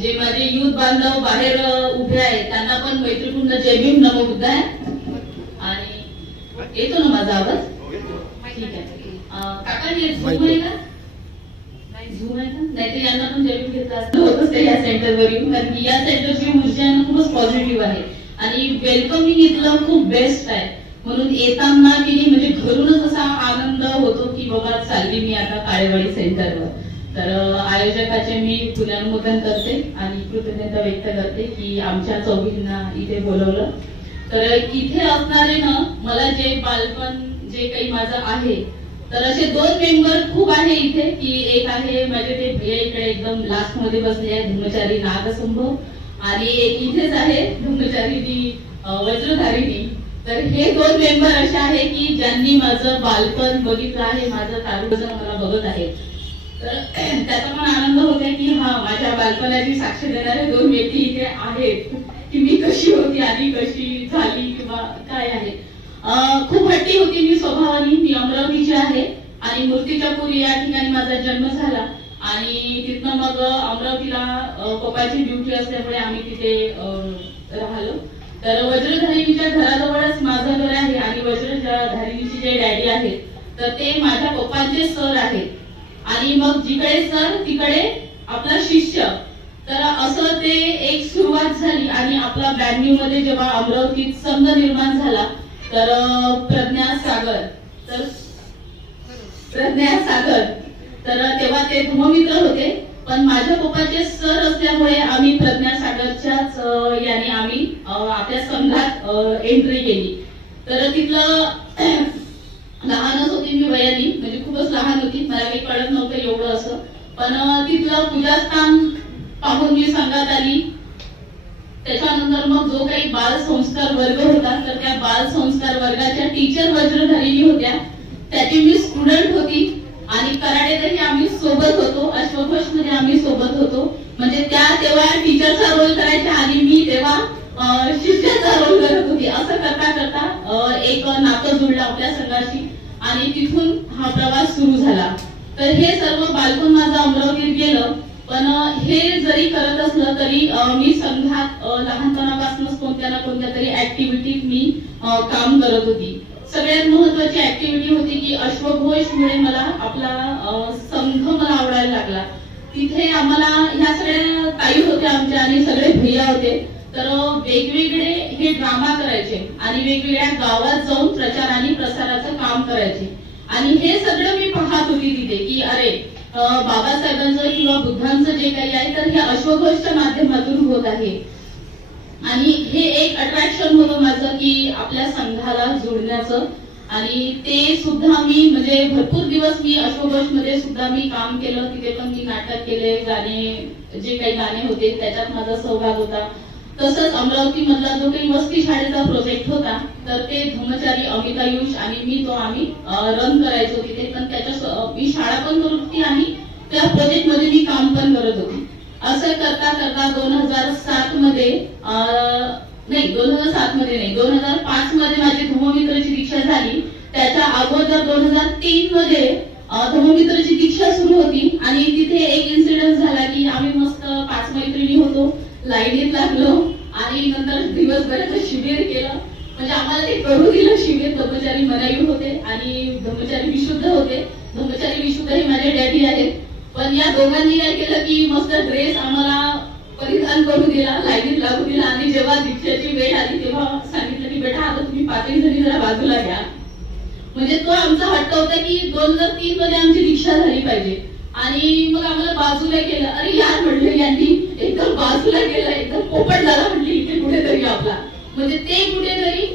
जे माझे युथ बांधव बाहेर उभे आहेत त्यांना पण मैत्रीपूर्ण जय भीम नमो बुद्धाय. आणि येतो ना माझा आवाज? ठीक आहे. काका हे झूम आहे का? नाही झूम आहे का? नाही तर यांना पण जय भीम घेतला असतं होत असते या सेंटरवर येऊन, कारण की या सेंटरची ऊर्जा खूपच पॉझिटिव्ह आहे आणि वेलकमिंग इथलं खूप बेस्ट आहे. म्हणून येताना की म्हणजे घरूनच असा आनंद होतो की बाबा चालली मी आता काळेवाडी सेंटरवर. तर आयोजकाचे मी पुनर्मुद्रण करते आणि कृतज्ञता व्यक्त करते की आमच्या चौघींना इथे बोलवलं. तर इथे असणारे ना मला जे बालपण जे काही माझं आहे तर असे दोन मेंबर खूप आहे इथे की एक आहे माझे ते भैया इकडे एकदम लास्ट मध्ये बसले आहे धर्मचारी नागसंभव आणि एक इथेच आहे धर्मचारी वज्रधारिणी. तर हे दोन मेंबर असे आहे की ज्यांनी माझं बालपण बघितलं आहे, माझं तारुण्य मला बघत आहे. तर त्याचा पण आनंद होतोय की हा माझ्या बालपणाची साक्ष देणारे दोन व्यक्ती इथे आहेत की मी कशी होती आणि कशी झाली किंवा काय आहे. खूप हट्टी होती मी स्वभावाने. मी अमरावतीची आहे आणि मूर्तिजापूर या ठिकाणी माझा जन्म झाला आणि तिथनं मग अमरावतीला पप्पाची ड्युटी असल्यामुळे आम्ही तिथे राहिलो. तर वज्रधारिणीच्या घराजवळच माझं घर आहे आणि वज्रधारिणीचे जे डॅडी आहेत तर ते माझ्या पप्पांचे सर आहेत आणि मग जिकडे सर तिकडे आपला शिष्य. तर असं ते एक सुरुवात झाली आणि आपला 92 मध्ये जेव्हा अमरावतीत संघ निर्माण झाला तर प्रज्ञा सागर तर तेव्हा ते धर्ममित्र होते पण माझ्या पप्पाचे सर असल्यामुळे आम्ही प्रज्ञा सागरच्याच याने आम्ही आपल्या संघात एंट्री केली. तर तिथलं लहानच होती मी वयाने, म्हणजे खूपच लहान होती, मला काही कळत नव्हतं एवढं असं. पण तिथलं पूजास्थान पाहून मी संघात आली. त्याच्यानंतर मग जो काही बाल संस्कार वर्ग होता तर त्या बाल संस्कार वर्गाच्या टीचर वज्रधारिणी होत्या, त्याची मी स्टुडंट होती आणि कराटेतही आम्ही सोबत होतो, अश्वघोष मध्ये आम्ही सोबत होतो. म्हणजे त्या तेव्हा टीचरचा रोल करायच्या आणि मी तेव्हा शिष्याचा रोल करत होती. असं करता करता एक नातं जुळलं आपल्या संघाशी आणि तिथून हा प्रवास सुरू झाला. तर हे सर्व बालपण माझं अमरावतीत गेलं. पण हे जरी करत असलं तरी मी संघात लहानपणापासूनच कोणत्या ना कोणत्या तरी ऍक्टिव्हिटीत मी काम करत होती. सगळ्यात महत्वाची ऍक्टिव्हिटी होती की अश्वघोषमुळे मला आपला संघ मला आवडायला लागला. तिथे आम्हाला ह्या सगळ्या ताई होत्या आमच्या आणि सगळे भैया होते. तर वेगवेगळे हे ड्रामा करायचे आणि वेगवेगळ्या गावात जाऊन प्रचार आणि प्रसाराचं काम करायचे आणि हे सगळं मी पाहत होती तिथे की अरे बाबासाहेबांचं किंवा बुद्धांचं जे काही आहे तर हे अश्वघोषच्या माध्यमातून होत आहे. आणि हे एक अट्रॅक्शन होतं माझं की आपल्या संघाला जोडण्याचं आणि ते सुद्धा मी म्हणजे भरपूर दिवस मी अश्वघोष मध्ये सुद्धा मी काम केलं. तिथे पण मी नाटक केले, गाणे जे काही गाणे होते त्याच्यात माझा सहभाग होता. तसंच अमरावती मधला जो काही वस्ती शाळेचा प्रोजेक्ट होता तर ते धर्मचारी अमितायुष आणि मी तो आम्ही रन करायचो तिथे. पण त्याच्या मी शाळा पण करत होती आणि त्या प्रोजेक्ट मध्ये मी काम पण करत होती. असं करता करता 2007 मध्ये नाही 2007 मध्ये नाही 2005 मध्ये माझी धर्ममित्रची दीक्षा झाली. त्याच्या अगोदर 2003 मध्ये धर्ममित्रची दीक्षा सुरू होती आणि तिथे एक इन्सिडेंट झाला की आम्ही मस्त 5 मैत्रिणी होतो, लाईनीत लागलो आणि नंतर दिवसभराचं शिबिर केलं. म्हणजे आम्हाला ते करू दिलं शिबिर. धर्मचारी मनाई होते आणि धर्मचारी विशुद्ध होते. धर्मचारी विशुद्ध हे माझे डॅडी आहेत. पण या दोघांनी काय केलं की मस्त ड्रेस आम्हाला परिधान करू दिला, लाईनीत लागू दिला आणि जेव्हा दीक्षाची वेळ आली तेव्हा सांगितलं की बेटा आता तुम्ही 5 जणी जरा बाजूला घ्या. म्हणजे तो आमचा हट्ट होता की 2003 मध्ये आमची दीक्षा झाली पाहिजे आणि मग आम्हाला बाजूला केलं. अरे यार म्हटलं यांनी एकदम बाजूला केलं, एकदम पोपट झाला म्हटली इथे कुठेतरी आपला. म्हणजे ते कुठेतरी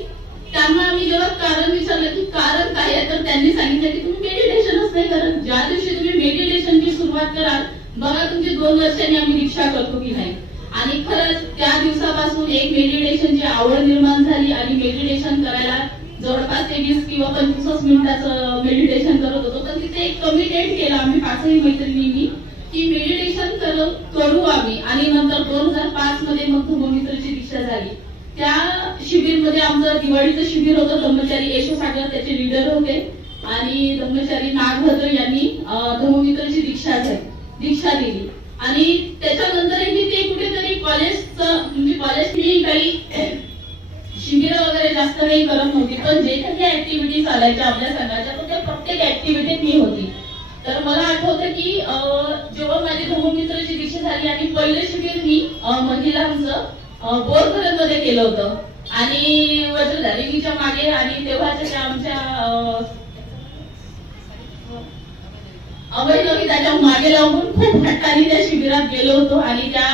त्यांना आम्ही जेव्हा कारण विचारलं की कारण काय आहे तर त्यांनी सांगितलं की तुम्ही मेडिटेशनच नाही करत. ज्या दिवशी तुम्ही मेडिटेशनची सुरुवात कराल बघा तुमची 2 वर्षांनी आम्ही दीक्षा करतो की नाही. आणि खरंच त्या दिवसापासून एक मेडिटेशनची आवड निर्माण झाली आणि मेडिटेशन करायला जवळपास 20 किंवा 25 मिनिटाचं मेडिटेशन करत होतो. पण तिथे एक कमिटेड केलं आम्ही 5ही मैत्रिणींनी की मेडिटेशन करू आम्ही. आणि नंतर 2005 मध्ये मग धर्ममित्रची दीक्षा झाली. त्या शिबिरमध्ये आमचं दिवाळीचं शिबिर होतं. धर्मचारी यशो सागर त्याचे लीडर होते आणि धर्मचारी नागभद्र यांनी धर्ममित्रची दीक्षा दिली आणि त्याच्यानंतरही ते कॉलेज मी काही शिबिर वगैरे जास्त काही करत नव्हती, पण जे काही ऍक्टिव्हिटी चालायच्या आपल्या संघाच्या तर त्या प्रत्येक ऍक्टिव्हिटीत मी होती. तर मला आठवतं की जेव्हा माझी धर्ममित्राची दीक्षा झाली आणि पहिलं शिबिर मी महिलांचं बोरधरण मध्ये केलं होतं आणि वज्रधारिणीच्या मागे आणि तेव्हाच्या त्या आमच्या अभय त्याच्या मागे लावून खूप हट्टाने त्या शिबिरात गेलो होतो आणि त्या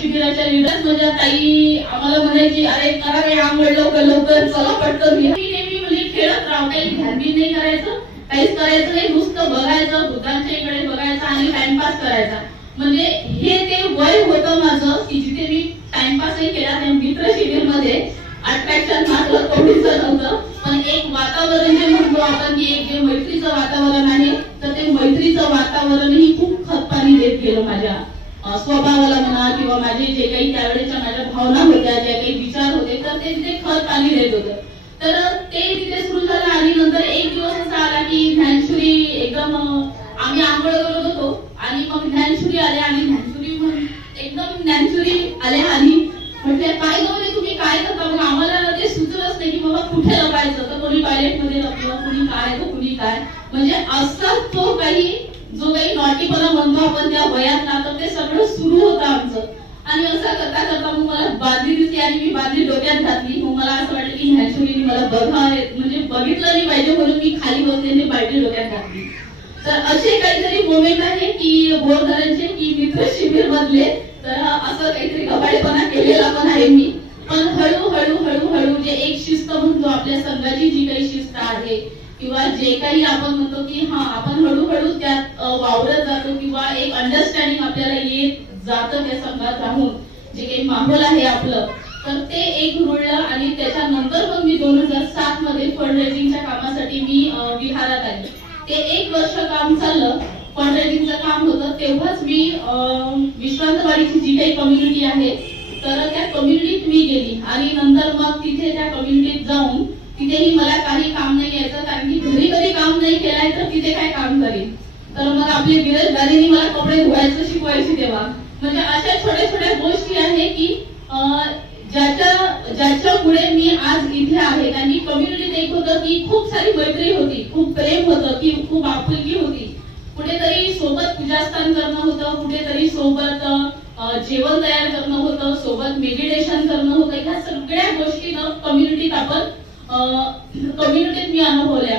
शिबिराच्या लीडर्स म्हणजे ताई आम्हाला म्हणायची अरे करा रे आंघोळ लवकर लवकर चला पटकन. मी नेहमी म्हणजे खेळत राहू, काही ध्यान नाही करायचं, काहीच करायचं नाही, नुसतं बघायचं, दुकानच्या इकडे बघायचं आणि टाइमपास करायचा. म्हणजे हे ते वय होतं माझं की जिथे मी टाइमपासही केला. त्या मित्र शिबिर मध्ये अट्रॅक्शन मात्र कोणीच नव्हतं, पण एक वातावरण जे म्हणतो आपण की एक जे मैत्रीचं वातावरण आहे तर ते मैत्रीचं वातावरणही खूप खतपाणी देत गेलं माझ्या स्वभावाला म्हणा किंवा माझे जे काही त्यावेळेच्या माझ्या भावना होत्या, जे काही विचार होते तर ते तिथे खतपाणी देत होतं. तर ते तिथे सुरू झालं आणि नंतर एक दिवस असा आला की ज्ञानशुरी एकदम आम्ही आंघोळ करत होतो आणि मग ज्ञानशुरी आले आणि ज्ञानशुरी आले आणि म्हटले काय गौरी तुम्ही काय करता. मग आम्हाला ते सुचलंच नाही की बाबा कुठे लपायचं, तर कोणी टॉयलेट मध्ये लपलं, कुणी काय तर कुणी काय. म्हणजे असा तो काही जो काही नॉटीपणा म्हणतो आपण त्या वयात ना तर ते सगळं सुरू होतं आमचं. आणि असं करता करता मग मला बादली दिसली आणि मी बादली डोक्यात घातली. मग मला असं वाटलं की ह्याचुरीने मला म्हणजे बघितलं नाही पाहिजे म्हणून मी खाली बसलेली बादली डोक्यात घातली. तर असे काहीतरी मोमेंट आहे की बोरधरणचे की मित्र शिबिर मधले. तर असं काहीतरी कबाडीपणा केलेला पण आहे मी. पण हळूहळू हळूहळू जे एक शिस्त म्हणतो आपल्या संघाची जी काही शिस्त आहे किंवा जे काही आपण म्हणतो की हा आपण हळूहळू त्यात वावरत जातो किंवा एक अंडरस्टँडिंग आपल्याला येत जातं त्या संघात राहून जे काही माहोल आहे आपलं तर ते एक रुळलं. आणि त्याच्यानंतर मग मी 2007 मध्ये फंड रेझिंगच्या कामासाठी मी विहारात आली. ते 1 वर्ष काम चाललं, फंड रेझिंगचं काम होतं. तेव्हाच मी विश्रांतवाडीची जी काही कम्युनिटी आहे तर त्या कम्युनिटीत मी गेली आणि नंतर मग तिथे त्या कम्युनिटीत जाऊन तिथेही मला काही काम नाही यायचं, कारण की घरी कधी काम नाही केलंय तर तिथे काय काम करेन. तर मग आपली गिरजदारीने मला कपडे धुवायचं शिकवायची तेव्हा. म्हणजे अशा छोट्या छोट्या गोष्टी आहे की ज्याच्यामुळे मी आज इथे आहे. आणि कम्युनिटीत एक होतं की खूप सारी मैत्री होती, खूप प्रेम होतं, की खूप आपुलकी होती. कुठेतरी सोबत पूजास्थान करणं होतं, कुठेतरी सोबत जेवण तयार करणं होतं, सोबत मेडिटेशन करणं होतं. ह्या सगळ्या गोष्टी कम्युनिटीत मी अनुभवल्या.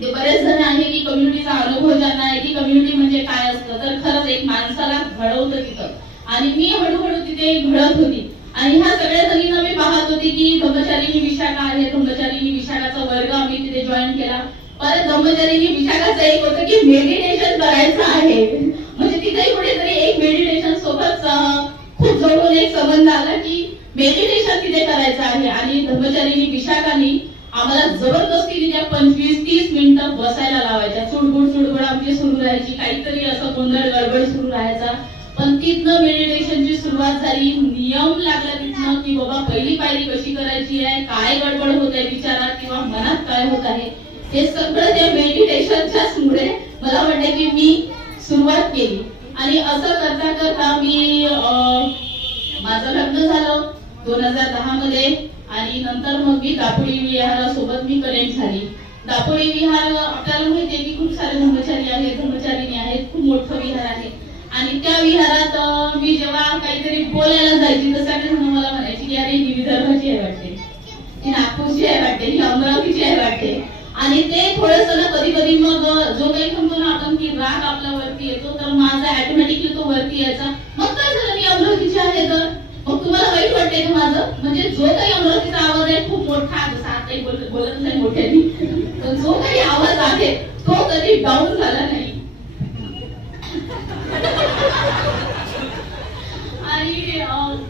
ते बरेच जण आहे की कम्युनिटीचा अनुभव ज्यांना आहे की कम्युनिटी म्हणजे काय असतं तर खरंच एक माणसाला घडवतं तिथं. आणि मी हळूहळू तिथे घडत होती आणि ह्या सगळ्या जणींना मी पाहत होती की ब्रह्मचारिणी विशाखा आहे, ब्रह्मचारिणी विशाखाचा वर्ग आम्ही तिथे जॉईन केला. परत ब्रह्मचारिणी विशाखाचं एक होतं की मेडिटेशन करायचं आहे. म्हणजे तिथेही कुठेतरी एक मेडिटेशन सोबत खूप जवळून एक संबंध आला की मेडिटेशन तिथे करायचं आहे. आणि ब्रह्मचारिणी विशाखानी आम्हाला जबरदस्तीने त्या 25-30 मिनिटं बसायला लावायच्या. चुडबुड आमची सुरू राहायची, काहीतरी असं गोंधळ गडबड सुरू राहायचा. पण तिथनं मेडिटेशनची सुरुवात झाली, नियम लागला तिथनं की बाबा पहिली पायरी कशी करायची आहे, काय गडबड होत आहे विचारात किंवा मनात काय होत आहे, हे सगळं त्या मेडिटेशनच्याच मुळे मला वाटतं की मी सुरुवात केली. आणि असं करता करता मी माझं लग्न झालं 2010 मध्ये आणि नंतर मग मी दापोडी विहारासोबत मी कनेक्ट झाली. दापोडी विहार आपल्याला माहितीये की खूप सारे ब्रह्मचारी आहेत, ब्रह्मचारिणी आहेत, खूप मोठं विहार आहे. आणि त्या विहारात मी जेव्हा काहीतरी बोलायला जायची तर सगळे जण मला म्हणायची की अरे ही विदर्भाची आहे वाटते, ही नागपूरची आहे वाटते, ही अमरावतीची आहे वाटते. आणि ते थोडंसं ना कधी कधी मग जो काही म्हणतो ना आपण की राग आपला वरती येतो तर माझा ऑटोमॅटिकली तो वरती यायचा. मग काय झालं मी अमरावतीची आहे तर मग तुम्हाला वाईट वाटते का माझं. म्हणजे जो काही अमरावतीचा आवाज आहे खूप मोठा, जसा आता बोलत नाही मोठ्याने, तर जो काही आवाज आहे तो कधी डाऊन झाला नाही. आणि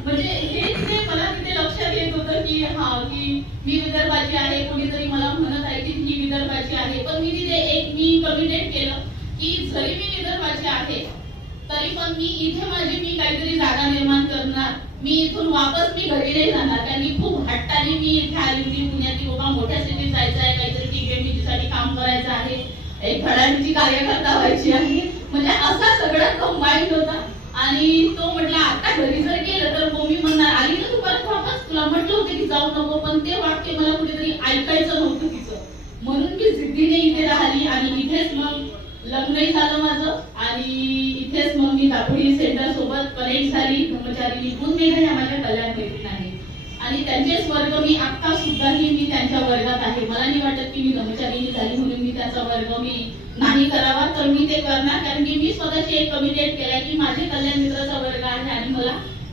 म्हणजे हे मला तिथे लक्षात येत होतं की हा की मी विदर्भाची आहे, कोणीतरी मला म्हणत आहे की ही विदर्भाची आहे. पण मी तिथे मी कमिटेड केलं की जरी मी विदर्भाची आहे तरी पण मी इथे मी काहीतरी जागा निर्माण करणार. मी इथून वापस मी घरी नाही जाणार, कारण की खूप हट्टाने मी इथे आली होती पुण्यात की बाबा मोठ्या सिटीत जायचं आहे, काहीतरी टीकेटीसाठी काम करायचं आहे, एक धडाडीची कार्यकर्ता व्हायची आहे. म्हणजे असा सगळा कंबाईंड होता. आणि तो म्हटला आता घरी जर गेलं तर मम्मी म्हणणार आली ना तू परत वापस, तुला म्हटलं होतं की जाऊ नको, पण ते वाक्य मला कुठेतरी ऐकायचं नव्हतं तिचं, म्हणून मी जिद्दीने इथे राहिली आणि इथेच मग लग्नही झालं माझं आणि इथेच मग मी दापोडी सेंटर सोबत कनेक्ट झाली. ब्रह्मचारी गुणमेघा ह्या माझ्या कल्याण मैत्रीण आहे आणि त्यांचेच वर्ग मी आता सुद्धाही मी त्यांच्या वर्गात आहे. मला नाही वाटत की मी ब्रह्मचारी झाली म्हणून मी त्याचा वर्ग मी नाही करावा, तर मी ते करणार, कारण की मी स्वतःची एक कमिटेड केला की माझे कल्याण मित्राचा वर्ग आहे आणि मला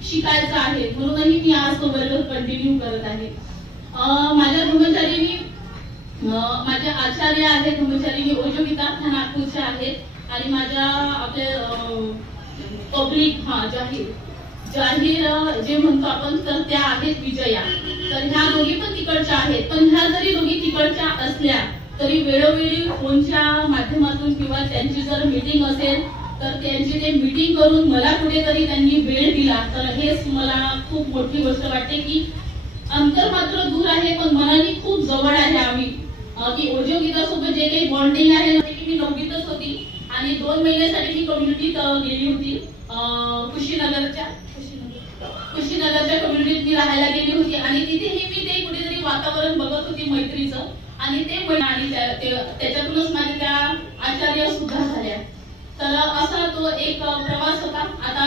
शिकायचं आहे, म्हणूनही मी आज तो वर्ग कंटिन्यू करत आहे. माझ्या ब्रह्मचारी माझे आचार्य आहेत ब्रह्मचारी ओजोगिता, त्या नागपूरच्या आहेत आणि माझ्या आपले पब्लिक जाहीर जे म्हणतो आपण तर त्या आहेत विजया. तर ह्या दोघी पण तिकडच्या आहेत, पण ह्या जरी दोघी तिकडच्या असल्या तरी वेळोवेळी फोनच्या माध्यमातून किंवा त्यांची जर मीटिंग असेल तर त्यांची ते मीटिंग करून मला कुठेतरी त्यांनी वेळ दिला, तर हेच मला खूप मोठी गोष्ट वाटते की अंतर मात्र दूर आहे पण मनाने खूप जवळ आहे आम्ही. की ओजोगिता सोबत जे काही बॉन्डिंग आहे ना की मी 9वीतच होती आणि 2 महिन्यासाठी मी कम्युनिटीत गेली होती. कुशीनगरच्या कम्युनिटीत मी राहायला गेली होती आणि तिथेही मी ते कुठेतरी वातावरण बघत होती मैत्रीचं आणि ते आणि त्याच्यातूनच माझ्या त्या आचार्य सुद्धा झाल्या. तर असा तो एक प्रवास होता. आता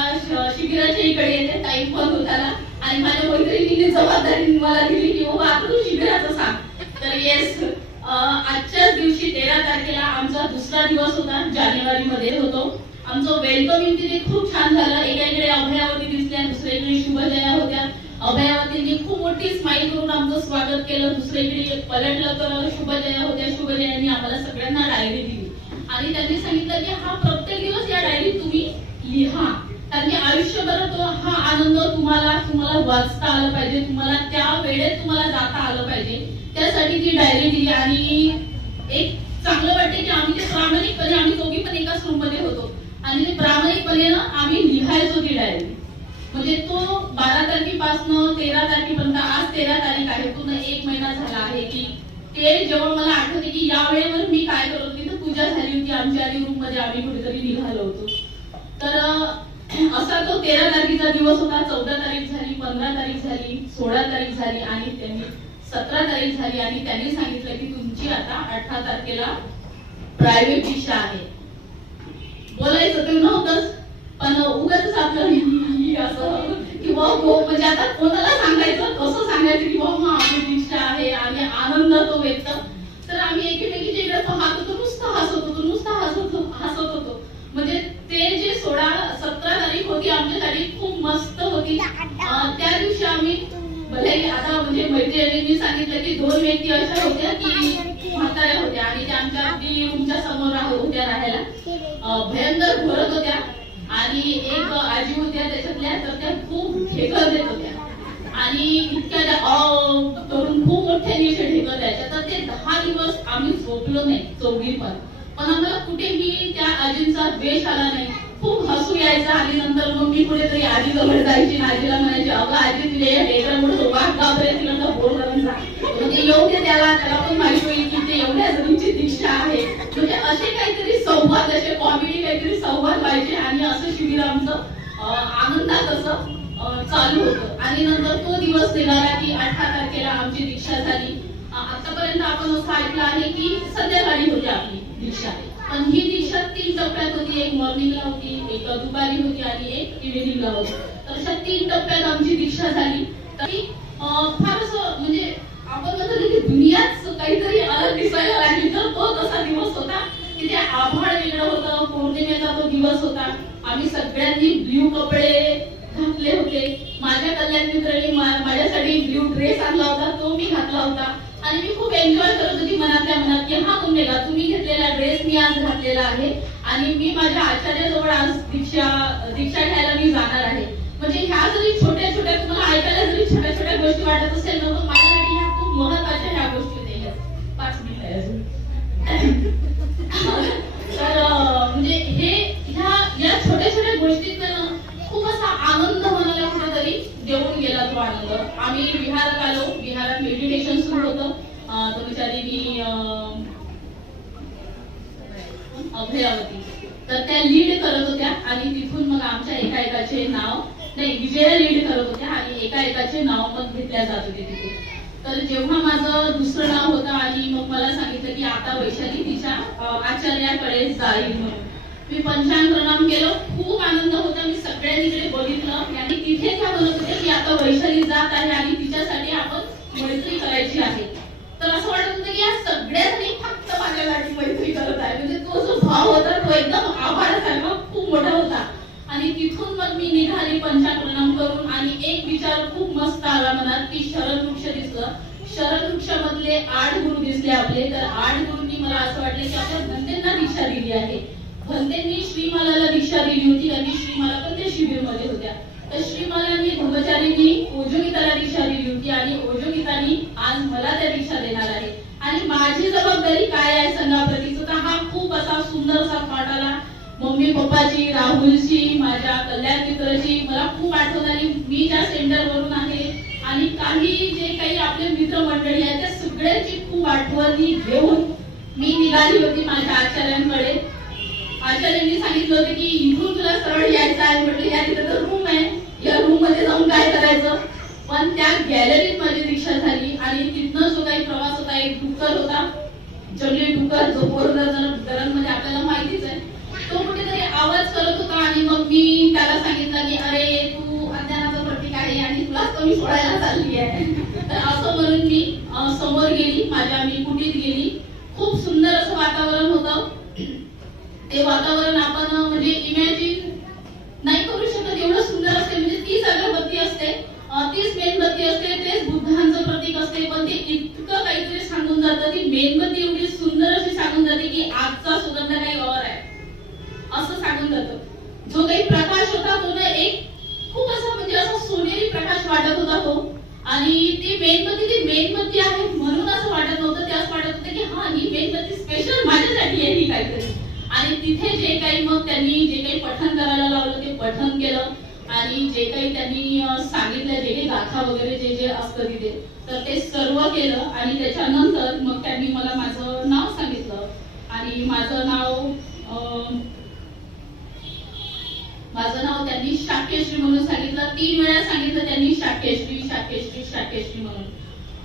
शिबिराच्या इकडे येते टाईम पण होताना आणि माझ्या मैत्रिणीने जबाबदारी मला दिली की बाबा आता तू शिबिराचं सांग. तर येस, आजच्याच दिवशी 13 तारखेला आमचा दुसरा दिवस होता, जानेवारी मध्ये होतो. आमचं वेलकमिंग तिथे खूप छान झालं. एकाकडे अभयावती दिसल्या, दुसरीकडे शुभजया होत्या. अभयावतींनी खूप मोठी स्माइल करून आमचं स्वागत केलं. दुसरीकडे पलटलं तर शुभजया होत्या. शुभजयांनी आम्हाला सगळ्यांना डायरी दिली आणि त्यांनी सांगितलं की हा प्रत्येक दिवस या डायरीत तुम्ही लिहा, कारण की आयुष्यभर तो हा आनंद तुम्हाला वाचता आलं पाहिजे, तुम्हाला त्या वेळेत तुम्हाला जाता आलं पाहिजे, त्यासाठी ती डायरी दिली. आणि एक चांगलं वाटते की आम्ही ते प्रामाणिकपणे, आम्ही दोघी पण एकाच रूम मध्ये होतो आणि ते प्रामाणिकपणे ना आम्ही लिहायचो ती डायरी. म्हणजे तो 12 तारखेपासून 13 तारखेपर्यंत, आज 13 तारीख आहे, पूर्ण 1 महिना झाला आहे की ते जेव्हा मला आठवते की या वेळेवर मी काय करत होती, तर पूजा झाली होती आमच्या रूम मध्ये, आम्ही कुठेतरी निघालो होतो. तर असा तो 13 तारखेचा दिवस होता. 14 तारीख झाली, 15 तारीख झाली, 16 तारीख झाली आणि त्यांनी 17 तारीख झाली आणि त्यांनी सांगितलं की तुमची आता 18 तारखेला प्रायव्हेट दीक्षा आहे. बोलायचं ते नव्हतंच पण उगाच आपलं असं किंवा म्हणजे आता कोणाला सांगायचं, कसं सांगायचं की बाबा आपली दीक्षा आहे आणि आनंद तो व्यक्त. तर आम्ही एकमेकीच्या इकडे पाहत होतो, नुसतं हसत होतो. म्हणजे ते जे 17 तारीख होती आमच्यासाठी खूप मस्त होती. त्या दिवशी आम्ही भले आता म्हणजे मैत्रिणींनी सांगितलं की 2 व्यक्ती अशा होत्या की म्हाताऱ्या होत्या आणि त्या आमच्या रूमच्या समोर होत्या राहायला, भयंकर घोरत होत्या आणि एक आजी होत्या त्याच्यातल्या, तर त्या खूप ढेकर देत होत्या आणि इतक्या करून खूप मोठ्याने ढेकर द्यायच्या. तर ते 10 दिवस आम्ही झोपलो नाही चौघी पण आम्हाला कुठेही त्या आजींचा द्वेष आला नाही. खूप हसू यायचं आणि नंतर मग मी कुठेतरी आजी जवळ जायची आणि आजीला म्हणायची अगं आजी तुझ्या या ढेकरामुळे वाट घाबरेल, तिला तर बोल करून जा. म्हणजे योग्य त्याला पण माहिती होईल की ते एवढ्या जणींची दीक्षा आहे. म्हणजे असे काहीतरी संवाद, असे कॉमेडी काहीतरी संवाद व्हायचे आणि असं शिबिर आमचं आनंदात असं चालू होतं. आणि नंतर तो दिवस निघाला की 18 तारखेला आमची दीक्षा झाली. आतापर्यंत आपण असं ऐकलं आहे की संध्याकाळी होती आपली दीक्षा, पण ही दीक्षा 3 टप्प्यात होती. एक मॉर्निंगला होती, एक दुपारी होती आणि एक इव्हिनिंगला होती. तर अशा 3 टप्प्यात आमची दीक्षा झाली. तरी फार असं म्हणजे आपण म्हणतो की दुनियाच काहीतरी अलग दिसायला लागली. तर तो तसा दिवस होता की ते आभाळ वेगळं होतं, पौर्णिमेचा तो दिवस होता. आम्ही सगळ्यांनी ब्ल्यू कपडे घातले होते. माझ्या कल्याण मित्रांनी माझ्यासाठी ब्ल्यू ड्रेस आणला होता, तो मी घातला होता आणि मी खूप एन्जॉय करत होती मनातल्या मनात की हा तुम्ही घेतलेला ड्रेस मी आज घातलेला आहे आणि मी माझ्या आचार्याजवळ आज दीक्षा घ्यायला मी जाणार आहे. म्हणजे ह्या जरी छोट्या छोट्या तुम्हाला ऐकायला जरी छोट्या छोट्या गोष्टी वाटत असेल ना, तर माझ्यासाठी ह्या खूप महत्त्वाच्या ह्या गोष्टी होत्या. 5 मिनिटं आहे अजून. तर म्हणजे या छोट्या छोट्या गोष्टींना खूप असा आनंद मनाला कुठेतरी देऊन गेला तो आनंद. आम्ही विहारात आलो, विहारात मेडिटेशन सुरू होतं. ब्रह्मचारी मी अभयावती, तर त्या लीड करत होत्या आणि तिथून मग आमच्या एकाचे नाव नाही विजया लीड करत होत्या आणि एकाचे नाव मग घेतल्या जात होते तिथे. तर जेव्हा माझं दुसरं नाव होतं आणि मग मला सांगितलं की आता वैशाली तिच्या आचार्याकडे जाईल म्हणून मी पंचांग प्रणाम केलं. खूप आनंद होता. मी सगळ्यांकडे बघितलं आणि तिथे काय बोलत होते की आता वैशाली जात आहे आणि तिच्यासाठी आपण मैत्री करायची आहे. तर असं वाटत होतं की या सगळ्यांनी फक्त माझ्यासाठी मैत्री करत आहे. म्हणजे तो जो भाव होता तो एकदम आभारासारखा खूप मोठा होता. आणि तिथून मग मी निघाली पंचांग प्रणाम करून आणि एक विचार खूप मस्त आला मनात की शरण वृक्ष दिसलं. शरण वृक्षामधले 8 गुरु दिसले आपले. तर 8 गुरूंनी मला असं वाटलं की आपल्या भंतेंना दीक्षा दिली आहे. भंतेंनी श्रीमालाला दीक्षा दिली होती आणि श्रीमाला पण त्या शिबिरमध्ये होत्या. तर श्रीमालांनी ब्रह्मचारींनी ओजोगीताला दीक्षा दिली होती आणि ओजोगीतानी आज मला त्या दीक्षा देणार आहे. आणि माझी जबाबदारी काय आहे संघाप्रतीचा. तर हा खूप असा सुंदरसा पाठ आला. मम्मी पप्पाची, राहुलची, माझ्या कल्याण मित्रची मला खूप आठवण आली. मी ज्या सेंटरवरून आहे आणि काही जे काही आपले मित्र मंडळी आहेत त्या सगळ्यांची खूप आठवणी घेऊन मी निघाली होती माझ्या आचार्यांकडे. आचार्यांनी सांगितलं होतं की इथून तुला सरळ यायचं आहे. म्हटलं या तिथे तर रूम आहे, या रूम मध्ये जाऊन काय करायचं. पण त्या गॅलरीत माझी दीक्षा झाली आणि तिथनं जो काही प्रवास होता एक डुक्कर होता, जंगली डुक्कर जो गरणमध्ये आपल्याला माहितीच आहे. तो कुठेतरी आवाज करत होता आणि मग मी त्याला सांगितलं की अरे तू अज्ञानाचं प्रतीक आहे आणि तुला तर मी सोडायला चालली आहे. तर असं म्हणून मी समोर गेली. मी कुटीत गेली. खूप सुंदर असं वातावरण होतं. ते वातावरण आपण म्हणजे इमॅजिन नाही करू शकत एवढं सुंदर असते. म्हणजे तीच अगरबत्ती असते, तीच मेणबत्ती असते, तेच बुद्धांचं प्रतीक असते. पण ते इतकं काहीतरी सांगून जातं. ती मेणबत्ती एवढी सुंदर अशी सांगून जाते की आजचा सुगंध काही और आहे असं सांगून जातं. जो काही प्रकाश होता तो ना एक खूप असा म्हणजे असा सोनेरी प्रकाश वाटत होता तो. आणि ती मेणबत्ती आहे म्हणून असं वाटत नव्हतं. ते असं वाटत होतं की हा ही मेणबत्ती स्पेशल माझ्यासाठी आहे ही काहीतरी. आणि तिथे जे काही मग त्यांनी जे काही पठण करायला लावलं ते पठण केलं आणि जे काही त्यांनी सांगितलं जे काही गाथा वगैरे जे जे असतं तिथे तर ते सर्व केलं. आणि त्याच्यानंतर मग त्यांनी मला माझं नाव सांगितलं आणि माझं नाव त्यांनी शाक्यश्री म्हणून सांगितलं. 3 वेळा सांगितलं त्यांनी शाक्यश्री म्हणून.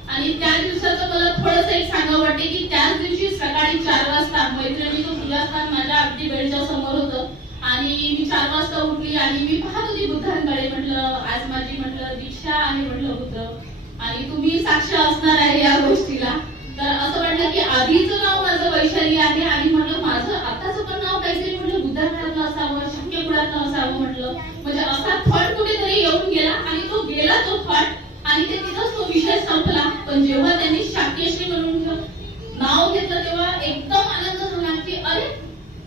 आणि त्या दिवसाचं मला थोडंसं एक सांगावं वाटते की त्याच दिवशी सकाळी 4 वाजता मैत्रिणीचं पूजास्थान माझ्या अगदी बेडच्या समोर होतं आणि मी 4 वाजता उठली आणि मी पाहत होती बुद्धांकडे. म्हटलं आज माझी दीक्षा आहे म्हटलं बुद्ध आणि तुम्ही साक्ष असणार आहे या गोष्टीला. तर असं वाटलं की आधीचं नाव माझं वैशाली आहे आणि म्हटलं माझं आताचं पण नाव काहीतरी म्हटलं बुद्धांकडलं असावं, शक्यपुरातलं असावं म्हटलं. म्हणजे असा थॉट कुठेतरी येऊन गेला आणि तो गेला तो थॉट आणि ते तिथंच तो विषय संपला. पण जेव्हा त्यांनी शाक्यश्री म्हणून नाव घेतलं तेव्हा एकदम आनंद झाला की अरे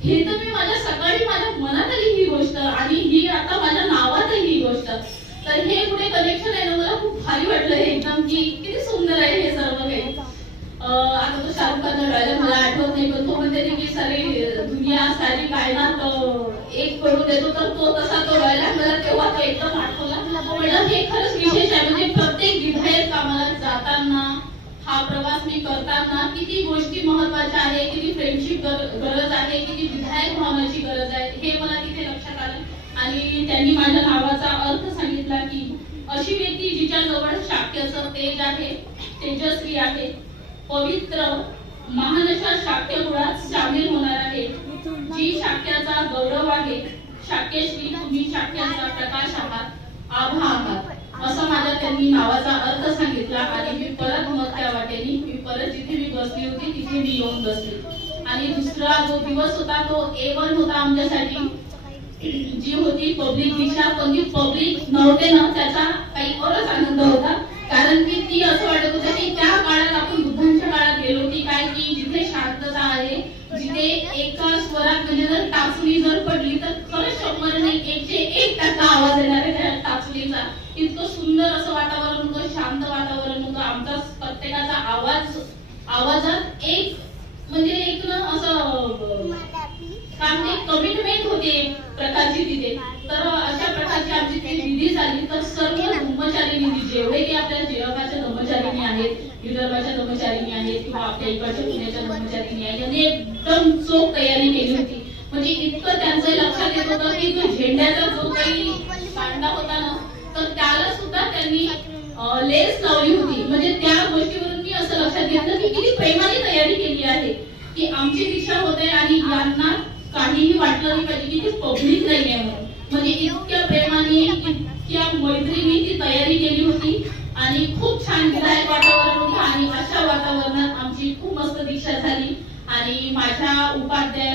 हे तर मी सकाळी माझ्या मनात आली ही गोष्ट आणि ही आता माझ्या नावात आहे ही गोष्ट. तर हे कुठे कनेक्शन आहे ना मला खूप भारी वाटलं हे एकदम की किती सुंदर आहे हे सर्व काही. आता तो शाहरुख खान रडायला मला आठवत नाही पण तो म्हणते की सारी दुनिया सारी कायनात एक करून देतो तर तो तसा तो रडायला मला तेव्हा तो एकदम आठवला. म्हणलं हे खरंच विशेष आहे. म्हणजे प्रत्येक विधायक कामाला जाताना हा प्रवास मी करताना किती गोष्टी महत्वाच्या आहे, किती फ्रेंडशिप गरज आहे, किती विधायक भावनाची गरज आहे हे मला तिथे लक्षात आलं. आणि त्यांनी माझ्या नावाचा अर्थ सांगितला की अशी व्यक्ती जिच्या जवळ शाक्याचं तेज आहे, तेजस्वी आहे, पवित्र महानशा शाक्य कुळात सामील होणार आहे, जी शाक्याचा गौरव आहे. शाक्यश्री तुम्ही शाक्याचा प्रकाश आहात, आभा आहात असं माझ्या त्यांनी नावाचा अर्थ सांगितला. आणि मी परत मग त्या वाटेनी मी परत जिथे मी बसली होती तिथे मी येऊन बसली. आणि दुसरा जो दिवस होता तो A1 होता आमच्यासाठी. जी होती पब्लिक दीक्षा. पण ती पब्लिक नव्हते ना त्याचा काही औरच आनंद होता. कारण की ती असं वाटत होतं की त्या काळात आपण बुद्धांच्या काळात गेलो की काय की जिथे शांतता आहे, जिथे एका स्वरात म्हणजे जर टाचणी जर पडली तर खरंच 100 नाही 101% आवाज येणार आहे त्या टाचणीचा. इतकं सुंदर असं वातावरण होतं, शांत वातावरण होतं. आमचा प्रत्येकाचा आवाजात एक म्हणजे एक ना असं कमिटमेंट होती एक प्रकारची तिथे. तर अशा प्रकारची आमची ती विधी झाली. तर सर्व ब्रह्मचारिणी जेवढे की आपल्या जळगावच्या ब्रह्मचारिणी आहेत, विदर्भाच्या ब्रह्मचारिणी आहेत किंवा आपल्या इकडच्या पुण्याच्या ब्रह्मचारिणी आहेत यांनी एकदम चोख तयारी केली होती. म्हणजे इतकं त्यांचं होतं की जो झेंड्याचा जो काही कांडा होता ना, तर त्याला सुद्धा त्यांनी लेस लावली होती. म्हणजे त्या गोष्टीवरून मी असं लक्षात घेतलं की किती प्रेमाने तयारी केली आहे, की आमची दीक्षा होते आणि यांना काहीही वाटलं नाही पाहिजे की ती पब्लिक नाहीये म्हणून. म्हणजे इतक्या प्रेमाने इतक्या मैत्रीने ती तयारी केली होती आणि खूप छान विधायक वातावरण होतं. आणि अशा वातावरणात आमची खूप मस्त दीक्षा झाली. आणि माझ्या उपाध्याय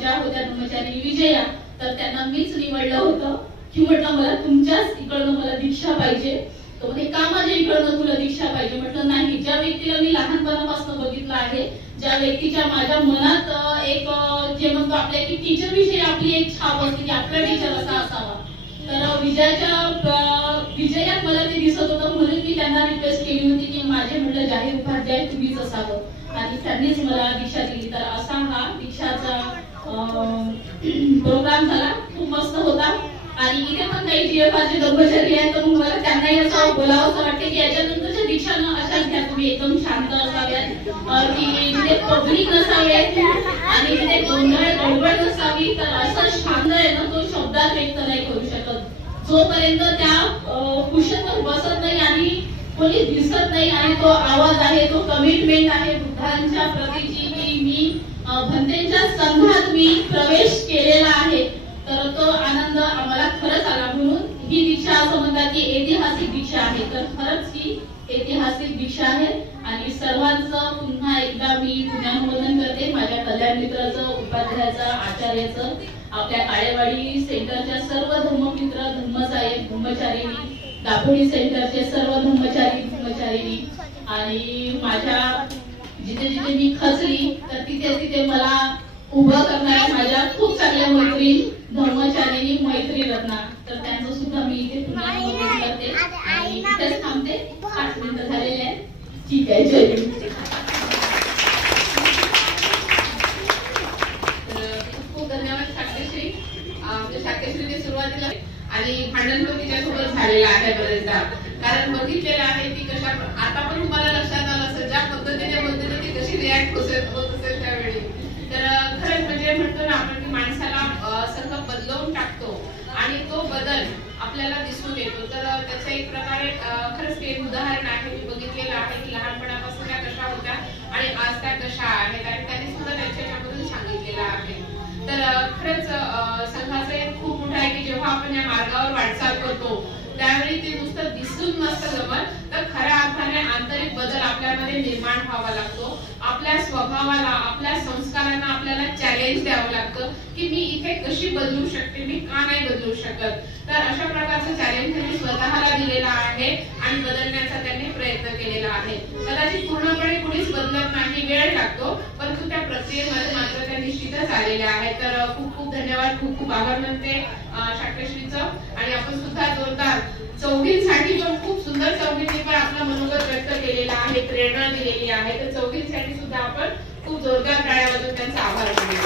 ज्या होत्या ब्रह्मचारी विजया, तर त्यांना मीच निवडलं होतं की म्हटलं मला तुमच्याच इकडनं मला दीक्षा पाहिजे. तो म्हणजे का माझ्या इकडनं तुला दीक्षा पाहिजे? म्हटलं नाही, ज्या व्यक्तीला मी लहानपणापासून बघितलं आहे, ज्या व्यक्तीच्या माझ्या मनात एक जे म्हणतो आपल्या की टीचर विषयी आपली एक छाप असते की आपला टीचर असा असावा, तर विजयात मला ते दिसत होतं. म्हणून मी त्यांना रिक्वेस्ट केली होती की माझे म्हटलं जाहीर उपाध्याय तुम्हीच असावं आणि त्यांनीच मला दीक्षा दिली. तर असा हा दीक्षाचा प्रोग्राम झाला, खूप मस्त होता. आणि इथे पण काही जीएफआरचे कर्मचारी आहेत, तर मला त्यांनाही असं बोलावं असं वाटतं की याच्यानंतरच्या दीक्षानं अशाच घ्या तुम्ही, एकदम शांत असाव्यात, की जिथे पब्लिक नसावे आणि जिथे गोंधळ गडबड नसावी. तर असं शांत आहे ना, तो शब्दात व्यक्त नाही करू शकत. जोपर्यंत त्या कुशनवर बसत नाही आणि कोणी दिसत नाही आणि तो आवाज आहे, तो कमिटमेंट आहे बुद्धांच्या प्रतीची की मी भंतेच्या संघात मी प्रवेश केलेला आहे, तर तो आनंद आम्हाला खरंच आला. म्हणून ही दीक्षा असं म्हणतात की ऐतिहासिक दीक्षा आहे. तर खरंच ही ऐतिहासिक दीक्षा आहे. आणि सर्वांचं पुन्हा एकदा मी पुनर्वंदन करते, माझ्या कल्याण मित्राचं, उपाध्यायाचं, आचार्याचं, आपल्या काळेवाडी सेंटरच्या सर्व धर्ममित्र, धर्मसाहेब, ब्रह्मचारिणी, दापोली सेंटरचे सर्व धर्मचारिणी आणि माझ्या जिथे जिथे मी खचली तर तिथे तिथे मला उभं करणाऱ्या माझ्या खूप चांगल्या मैत्रीण, धर्मचारिणी, मैत्री रत्ना, तर त्यांचं सुद्धा मी इथे पुनर्वंदन करते आणि इथेच थांबते. 8 मिनिटं झालेले आहेत. ठीक आहे, जय हिंद. खूप धन्यवाद शाक्यश्री. शाक्यश्रीने सुरुवातीला आणि भांडण पण तिच्यासोबत झालेलं आहे बरेचदा, कारण बघितलेलं आहे ती कशा, आता पण तुम्हाला लक्षात आलं असेल ज्या पद्धतीने बोलते ती कशी रिॲक्ट होत असेल त्यावेळी. तर खरंच म्हणजे म्हणतो ना आपण की माणसाला संघ बदलवून टाकतो आणि तो बदल आपल्याला दिसून येतो. तर त्याचं एक प्रकारे खरंच ते उदाहरण आहे, मी बघितलेलं आहे की लहानपणापासून त्या कशा होत्या आणि आज त्या कशा आहेत आणि त्यांनी सुद्धा त्यांच्याबद्दल सांगितलेलं आहे. तर खरंच संघाचं एक खूप मोठं आहे की जेव्हा आपण या मार्गावर वाटचाल करतो त्यावेळी ते नुसतं दिसून नसतं जमत, तर खऱ्या अर्थाने आंतरिक बदल आपल्यामध्ये निर्माण व्हावा लागतो. आपल्या स्वभावाला, आपल्या संस्कारांना आपल्याला चॅलेंज द्यावं लागतं की मी इथे कशी बदलू शकते, मी का नाही बदलू शकत. तर अशा प्रकारचं चॅलेंज त्यांनी स्वतःला दिलेलं आहे आणि बदलण्याचा त्यांनी प्रयत्न केलेला आहे. कदाचित पूर्णपणे कुणीच बदलत नाही, वेळ लागतो, परंतु त्या प्रक्रियेमध्ये मात्र त्या निश्चितच आलेल्या आहेत. तर खूप खूप धन्यवाद, खूप खूप आभार मानते शाक्यश्रीचं. आणि आपण सुद्धा जोरदार चौघींसाठी पण खूप सुंदर चौघींनी पण आपलं मनोगत व्यक्त केलेलं आहे, प्रेरणा दिलेली आहे. तर चौघींसाठी सुद्धा आपण खूप जोरदार टाळ्या वाजवून त्यांचा आभार मानूया.